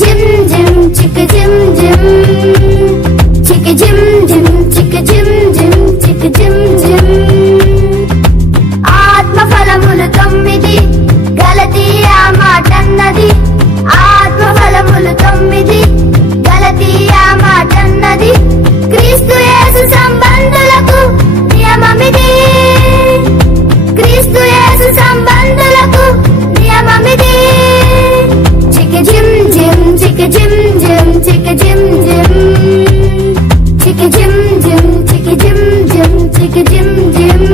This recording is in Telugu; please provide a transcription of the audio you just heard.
jim jim, chicka jim jim, chicka jim jim, chicka jim jim, chicka jim jim. ఆత్మ ఫలములు 9 గలతీయా మాటన్నది, ఆత్మ ఫలములు 9 గలతీయా మాటన్నది. క్రీస్తు యేసు సంబంధులకు నియమమిది, క్రీస్తు యేసు సంబంధులకు నియమమిది. చిక జిమ్ జిమ్, చిక జిమ్ జిమ్, చిక జిమ్ జిమ్, చిక జిమ్ జిమ్, చిక జిమ్ జిమ్, చిక జిమ్ జిమ్.